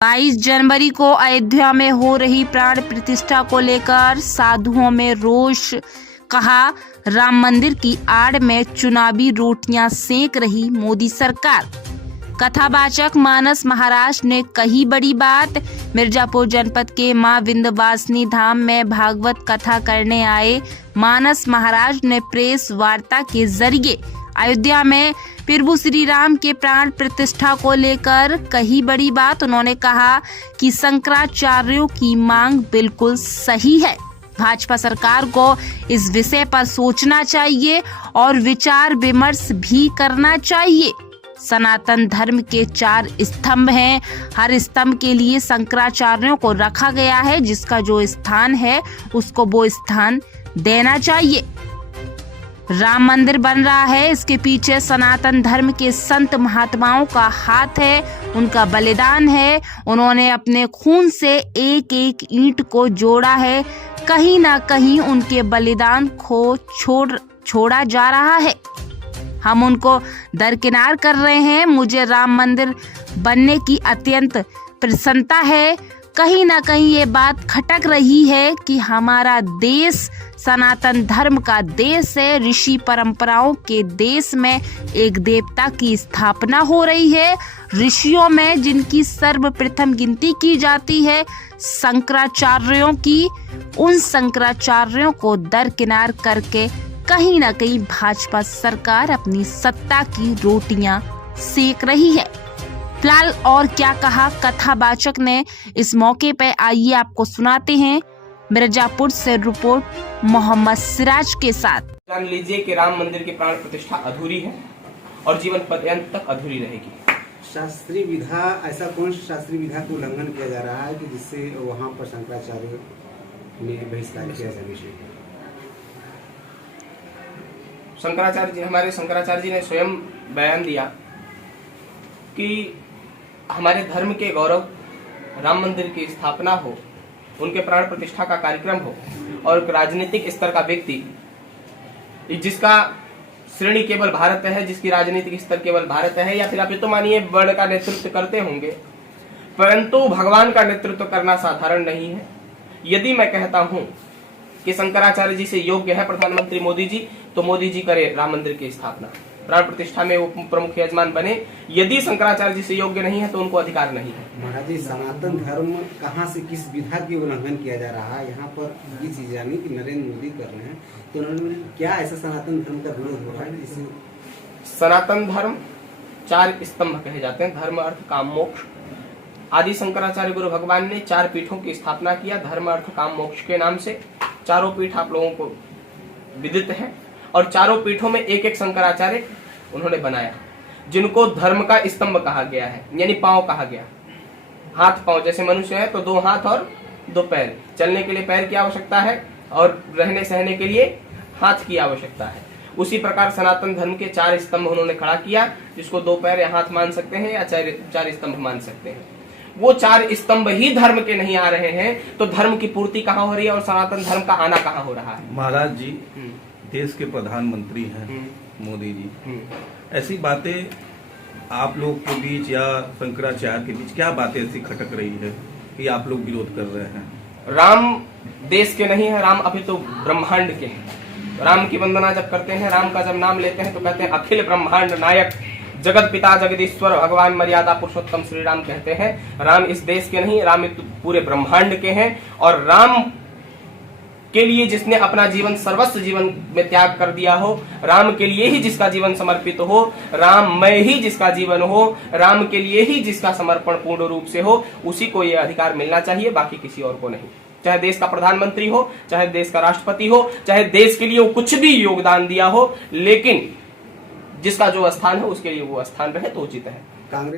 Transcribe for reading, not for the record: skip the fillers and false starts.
22 जनवरी को अयोध्या में हो रही प्राण प्रतिष्ठा को लेकर साधुओं में रोष। कहा, राम मंदिर की आड़ में चुनावी रोटियां सेंक रही मोदी सरकार। कथावाचक मानस महाराज ने कही बड़ी बात। मिर्जापुर जनपद के मां विंध्यवासिनी धाम में भागवत कथा करने आए मानस महाराज ने प्रेस वार्ता के जरिए अयोध्या में प्रभु श्री राम के प्राण प्रतिष्ठा को लेकर कही बड़ी बात। उन्होंने कहा कि शंकराचार्यों की मांग बिल्कुल सही है। भाजपा सरकार को इस विषय पर सोचना चाहिए और विचार विमर्श भी करना चाहिए। सनातन धर्म के 4 स्तंभ हैं। हर स्तंभ के लिए शंकराचार्यों को रखा गया है। जिसका जो स्थान है उसको वो स्थान देना चाहिए। राम मंदिर बन रहा है, इसके पीछे सनातन धर्म के संत महात्माओं का हाथ है, उनका बलिदान है। उन्होंने अपने खून से एक एक ईंट को जोड़ा है। कहीं ना कहीं उनके बलिदान को छोड़ा जा रहा है। हम उनको दरकिनार कर रहे हैं। मुझे राम मंदिर बनने की अत्यंत प्रसन्नता है। कहीं ना कहीं ये बात खटक रही है कि हमारा देश सनातन धर्म का देश है। ऋषि परंपराओं के देश में एक देवता की स्थापना हो रही है। ऋषियों में जिनकी सर्वप्रथम गिनती की जाती है शंकराचार्यों की, उन शंकराचार्यों को दरकिनार करके कहीं ना कहीं भाजपा सरकार अपनी सत्ता की रोटियां सेक रही है। फिलहाल और क्या कहा कथावाचक ने इस मौके पे, आइए आपको सुनाते हैं। मिर्जापुर से रिपोर्ट मोहम्मद सिराज के साथ। जान लीजिए कि राम मंदिर की प्राण प्रतिष्ठा अधूरी है और जीवन पर्यंत तक अधूरी रहेगी। शास्त्रीय विधा, ऐसा कौन शास्त्रीय विधा का उल्लंघन किया जा रहा है कि जिससे वहाँ पर शंकराचार्य ने बहिष्कार किया जा रहा है? हमारे शंकराचार्य जी ने स्वयं बयान दिया कि हमारे धर्म के गौरव राम मंदिर की स्थापना हो, उनके प्राण प्रतिष्ठा का कार्यक्रम हो और राजनीतिक स्तर का व्यक्ति जिसका श्रेणी केवल भारत है, जिसकी राजनीतिक स्तर केवल भारत है, या फिर आप ये तो मानिए वर्ण का नेतृत्व करते होंगे, परंतु भगवान का नेतृत्व करना साधारण नहीं है। यदि मैं कहता हूं कि शंकराचार्य जी से योग्य है प्रधानमंत्री मोदी जी, तो मोदी जी करे राम मंदिर की स्थापना, प्राण प्रतिष्ठा में वो प्रमुख यजमान बने। यदि शंकराचार्य जी से योग्य नहीं है तो उनको अधिकार नहीं है। महाराज जी, सनातन धर्म कहाँ से किस विधा की उल्लंघन किया जा रहा है? यहाँ पर ये चीज जानी कि नरेंद्र मोदी कर रहे हैं, तो क्या ऐसा सनातन धर्म का विरोध हो रहा है जिससे? सनातन धर्म 4 स्तंभ कहे जाते हैं, धर्म अर्थ काम मोक्ष। आदि शंकराचार्य गुरु भगवान ने 4 पीठों की स्थापना किया धर्म अर्थ काम मोक्ष के नाम से। चारों पीठ आप लोगों को विदित है और चारों पीठों में एक एक शंकराचार्य उन्होंने बनाया, जिनको धर्म का स्तंभ कहा गया है, यानी पांव कहा गया। हाथ पांव, जैसे मनुष्य है तो 2 हाथ और 2 पैर, चलने के लिए पैर की आवश्यकता है और रहने सहने के लिए हाथ की आवश्यकता है। उसी प्रकार सनातन धर्म के 4 स्तंभ उन्होंने खड़ा किया, जिसको 2 पैर या हाथ मान सकते हैं या 4 स्तंभ मान सकते हैं। वो 4 स्तंभ ही धर्म के नहीं आ रहे हैं तो धर्म की पूर्ति कहाँ हो रही है और सनातन धर्म का आना कहाँ हो रहा है? महाराज जी देश के प्रधानमंत्री हैं मोदी जी, ऐसी बातें आप लोग के बीच या शंकराचार्य के बीच क्या बातें ऐसी खटक रही है कि आप लोग विरोध कर रहे हैं? राम देश के नहीं है, राम अभी तो ब्रह्मांड के हैं। राम की वंदना जब करते हैं, राम का जब नाम लेते हैं तो कहते हैं अखिल ब्रह्मांड नायक जगत पिता जगदीश्वर भगवान मर्यादा पुरुषोत्तम श्री राम कहते हैं। राम इस देश के नहीं, राम पूरे ब्रह्मांड के हैं। और राम के लिए जिसने अपना जीवन सर्वस्व जीवन में त्याग कर दिया हो, राम के लिए ही जिसका जीवन समर्पित हो, राममय ही जिसका जीवन हो, राम के लिए ही जिसका समर्पण पूर्ण रूप से हो, उसी को यह अधिकार मिलना चाहिए, बाकी किसी और को नहीं। चाहे देश का प्रधानमंत्री हो, चाहे देश का राष्ट्रपति हो, चाहे देश के लिए वो कुछ भी योगदान दिया हो, लेकिन जिसका जो स्थान है उसके लिए वो स्थान रहे तो उचित है। कांग्रेस